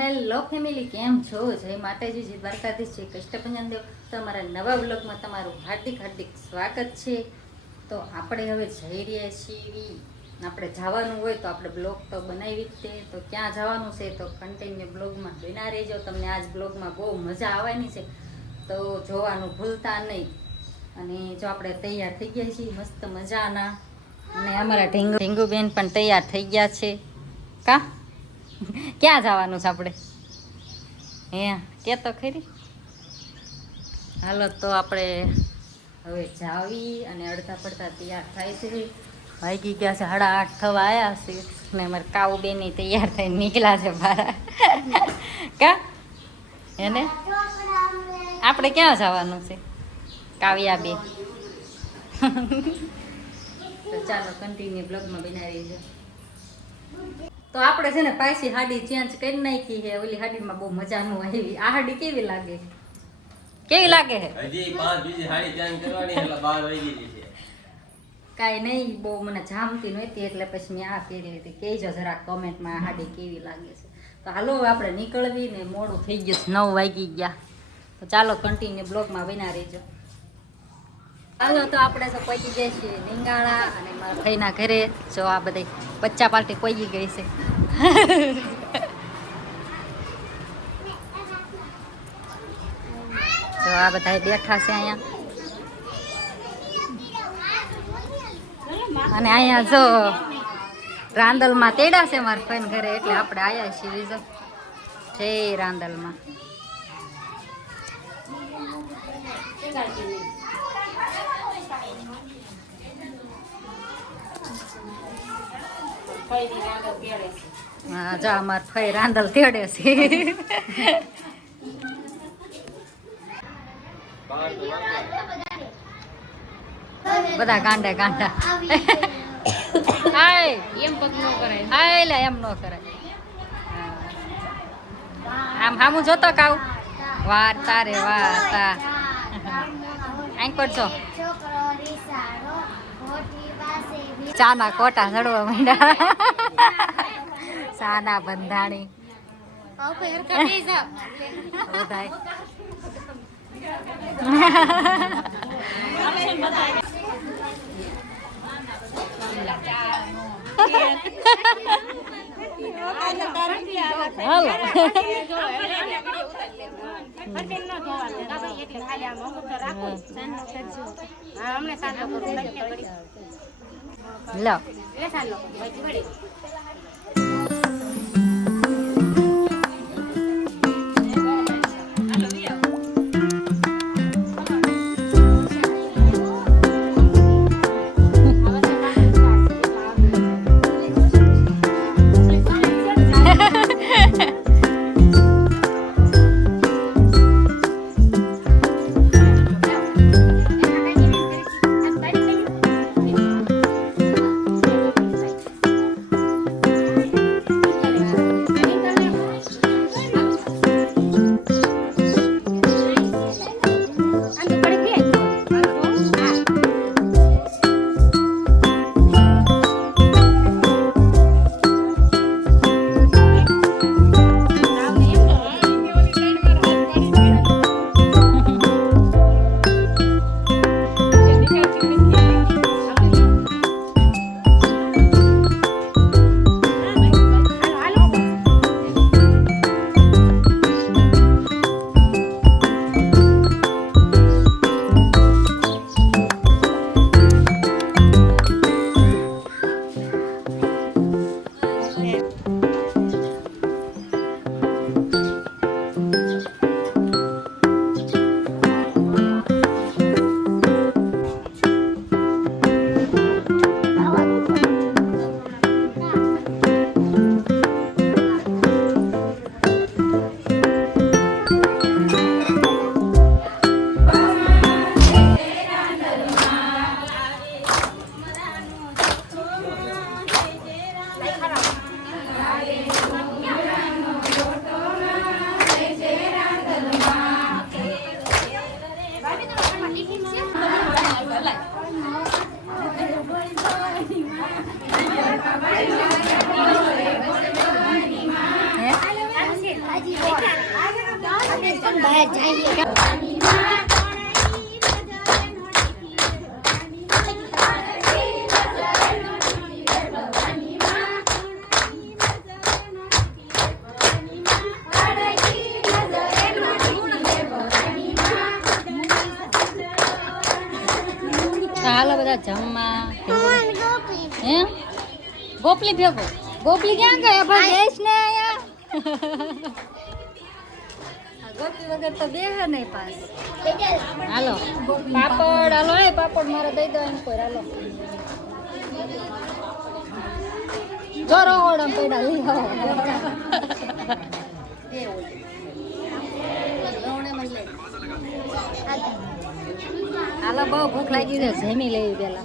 Hello family, કેમ છો? જય માતાજી, જય દ્વારકાધીશ, જય કષ્ટભંજન દેવ. તમારા નવા બ્લોગમાં તમારું હાર્દિક હાર્દિક સ્વાગત છે. તો આપણે હવે જઈ રહ્યા છીએ. આપણે જવાનું હોય તો આપણે બ્લોગ તો બનાવી જ તે. તો ક્યાં જવાનું છે તો કન્ટિન્યુ બ્લોગમાં બના રહેજો. તમને આજ બ્લોગમાં બહુ મજા આવવાની છે, તો જોવાનું ભૂલતા નહીં. અને જો આપણે તૈયાર થઈ ગયા છીએ મસ્ત મજાના, અને અમારા ઢીંગુબેન પણ તૈયાર થઈ ગયા છે. કા ક્યાં જવાનું છે આપણે? હે કે તો ખરી. હાલો તો આપણે હવે જાવી અને અડધા પડતા તૈયાર થાય છે. વાગી ગયા છે 8:30 થવા આવ્યા છે ને અમારે કાઉબેન તૈયાર થઈને નીકળ્યા છે બહાર. કા એને આપણે ક્યાં જવાનું છે કાવ્યા બે? તો ચાલો કન્ટિન્યુ બ્લોગમાં બનાવી છે. તો આપણે છે ને પાછી હાડી ચેન્જ કરી નાખી છે. ઓલી હાડીમાં બહુ મજા ન આવી. આ હાડી કેવી લાગે? કેવી લાગે છે? હજી 5 બીજી હાડી ચેન્જ કરવાની એટલે 12 વાગી ગઈ છે. કાંઈ નહીં, બહુ મને જામતી નહોતી એટલે પછી મેં આ પહેરી લીધી. કહેજો જરા કોમેન્ટમાં આ હાડી કેવી લાગે છે. તો હાલો આપણે નીકળવી ને મોડું થઈ ગયું, 9 વાગી ગયા. તો ચાલો કન્ટિન્યુ બ્લોગમાં બના રહેજો. હાલો તો આપણે તો પહોંચી ગયા છીએ લીંગાળા અને મારા ભાઈના ઘરે. જો આ બધી બચ્ચા પાર્ટી પહોંચી ગઈ છે. જો આ બધા બેઠા છે અહીંયા, અને અહીંયા જો રાંદલમાં તેડા છે મારા ભાઈ ઘરે, એટલે આપણે આવ્યા છીએ. જો છે રાંદલમાં. હા જા અમાર ફઈ રાંદલ તેડે છે. બધા ગાંડા ગાંડા. હાય એમ પગ નો કરાય. હાય લે એમ નો કરાય. આમ હામું જોતો કાવ વાર તારે વાતા આંકોર છો. ચાના કોટા ચડવા માંડ્યા. ચાના બંધાણી બધાય. લો બહાર જઈએ હાલો બધા જમવા હે ગોપલી ભેગો ગોપલી ક્યાં ગયા ભાઈ દેશ ને આયા ગોપલી વગર તો બેહે નહીં પાસ હાલો પાપડ હાલો એ પાપડ મારે દઈ દો એમ કોઈ હાલો જોરો ઓડમ પેડા લઈ હાલો બહુ ભૂખ લાગી છે જમી લેવી પેલા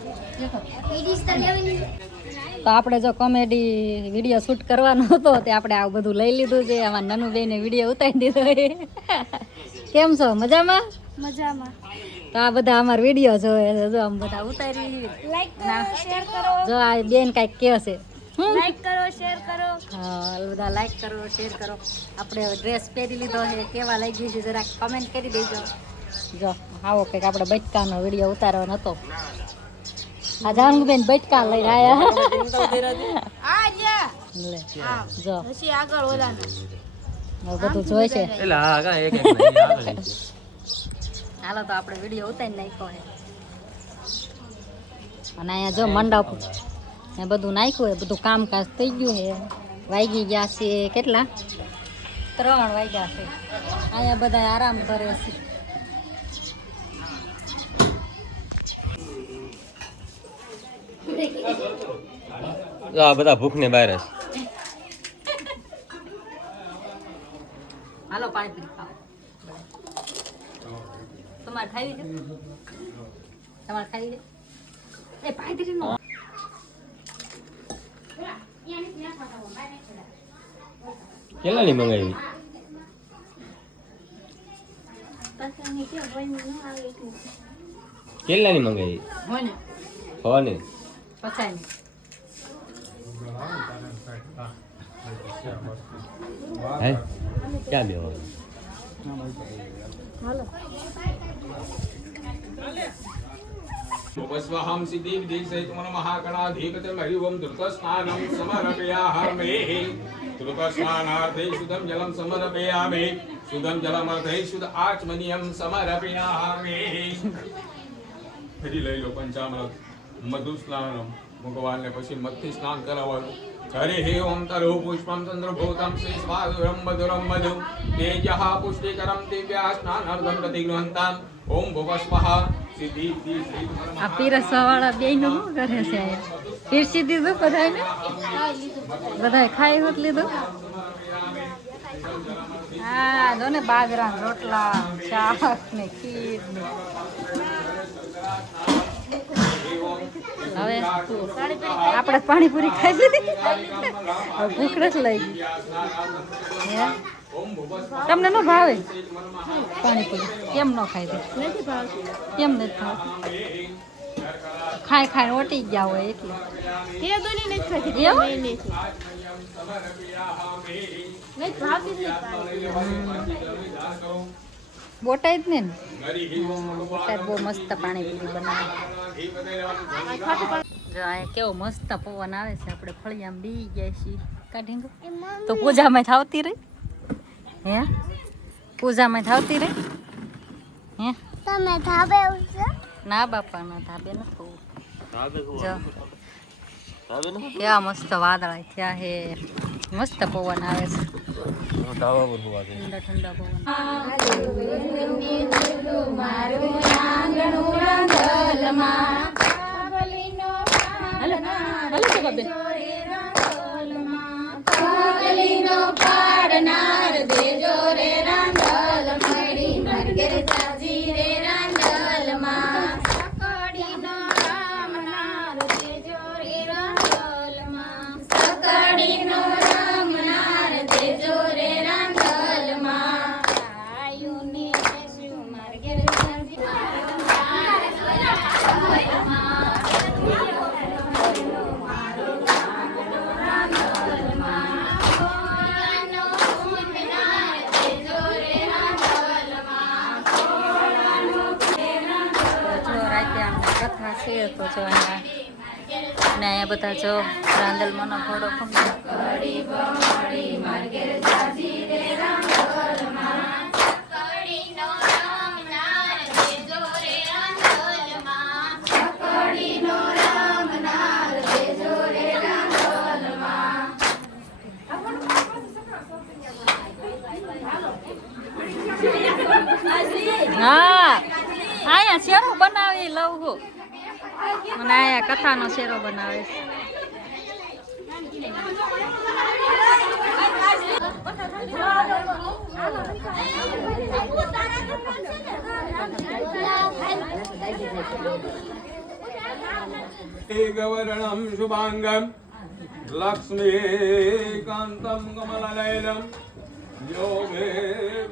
તો આપણે જો કોમેડી વિડીયો શૂટ કરવાનો હતો તે આપણે આ બધું લઈ લીધું છે આમાં નાનું બેને વિડીયો ઉતારી દીધો કેમ છો મજામાં મજામાં તો આ બધા અમાર વિડીયો જોવે છે જો આમ બધા ઉતારી લાઈક કરો શેર કરો જો આ બેન કાંઈક કહે છે લાઈક કરો શેર કરો હા બધા લાઈક કરો શેર કરો આપણે હવે ડ્રેસ પહેરી લીધો છે કેવા લાગી છે જરાક કમેન્ટ કરી દેજો જો આવો કંઈક આપણે બટકાનો વિડીયો ઉતારવાનો હતો આ જાનગુબેન બટકા લઈને આયા આ જા લે જો પછી આગળ ઓલાનો હવે બધું જોઈ છે એટલે હા કા એક એક નહીં આવે હાલો તો આપણે વિડીયો ઉતારી નાખ્યો છે અને અહીંયા જો મંડપ એ બધું નાખ્યું છે બધું કામકાજ થઈ ગયું છે વાગી ગયા છે કેટલા 3 વાગ્યા છે અહીંયા બધા આરામ કરે છે જો આ બધા ભૂખ ને બહાર છે હાલો પાણીપુરી ખાઓ તમારે ખાવી છે તમારે ખાવી છે એ પાણીપુરી નો કેટલાની મંગાવી કેટલાની મંગાવી હોય ને હો ને પચાય હે ક્યાં બેહો उपस्वहं सिद्धि विधि सहित मन महागणाधिपति हरिवं दुर्गस्नानं समर्पयामि दुर्गस्नानार्थे शुद्धं जलं समर्पयामि शुद्धं जलमर्थे शुद्ध आचमनीयं समर्पयामि ફરી લઈ લો પંચામૃત મધુ સ્નાનમ ભગવાનને પછી મધથી સ્નાન કરાવવાનું હરે હે ઓમ તરો પુષ્પમ ચંદ્રભૂતમ શ્રી સ્વાદુરમ મધુરમ મધુ તેજઃ પુષ્ટિકરમ દિવ્યા સ્નાનાર્થમ પ્રતિગૃહંતામ ઓમ ભુવસ્વઃ સિદ્ધિ સિદ્ધિ આ પીરસવા વાળા બેન નું શું કરે છે પીરસી દીધું બધાને બધાએ ખાઈ હોત લીધું હા જો ને બાજરા રોટલા શાક ને ખીર ને હવે આપણે પાણીપુરી ખાઈ લીધી હવે ભૂખ નથી લાગી હે? તમને ન ભાવે પાણીપુરી કેમ ન ખાઈ દે કેમ નથી ભાવતી ખાઈ ખાઈ ઓટી ગયા હોય એટલે તે બની નથી ખાતી એવું? નહીં ભાવતી જ નહીં બોટાઈ જ ને બોટાઈ બહુ મસ્ત પાણીપુરી બનાવે જો આ કેવો મસ્ત પવન આવે છે આપણે ફળિયામાં બી ગયા છીએ કાઢીને તો પૂજામાં થાવતી રહી હે પૂજામાં થાવતી રહી હે તમે ધાબે ઉઠો ના બાપા ના ધાબે ન થવું જો કેવા મસ્ત વાદળા થયા હે મસ્ત પવન આવે છે ઠંડા ઠંડા પવન તો જો અહીંયા ને અહીંયા બધા જો રાંદલમાંનો ઘોડો હા અહીંયા શેરો બનાવી લઉં હું અને અહીંયા કથાનો શેરો બનાવે છે. गवर्णं शुभांगं लक्ष्मीकान्तं कमलनयनं योगे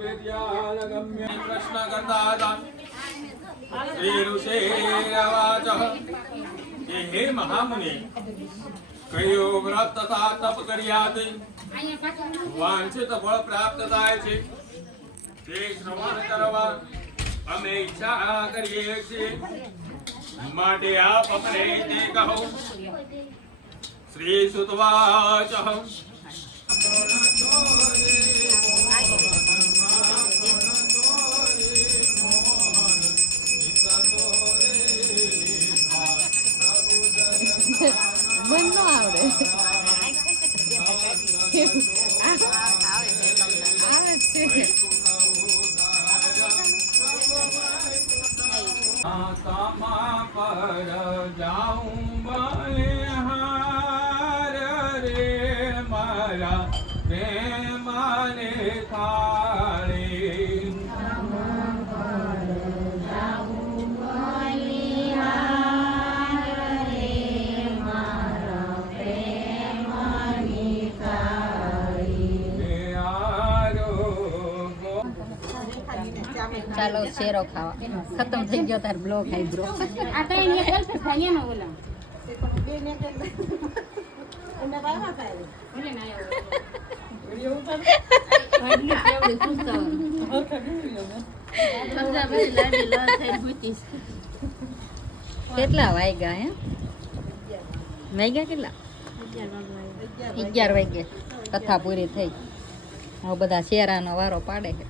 विद्यानगम्य कृष्णगतादा श्रीऋषेरवाचः કે હે મહામુનિ કયો વ્રત તથા તપ કર્યાથી વાંછિત ફળ પ્રાપ્ત થાય છે તે શ્રવણ કરવા અમે ઈચ્છા કરીએ છીએ માટે આપ અમને તે કહો. શ્રી સુતવાચ પર જાઉં બલિહાર રે મારા પ્રેમાને થાળી. ચાલો શેરો ખાવા ખતમ થઈ ગયો તાર બ્લોક આઈ બ્રો. આ તો એને ગલ્પ થાય ને ઓલા કેટલા વાગ્યા હે? વાગ્યા કેટલા? 11 વાગ્યા. કથા પૂરી થઈ. હવે બધા શેરાનો વારો પાડે છે.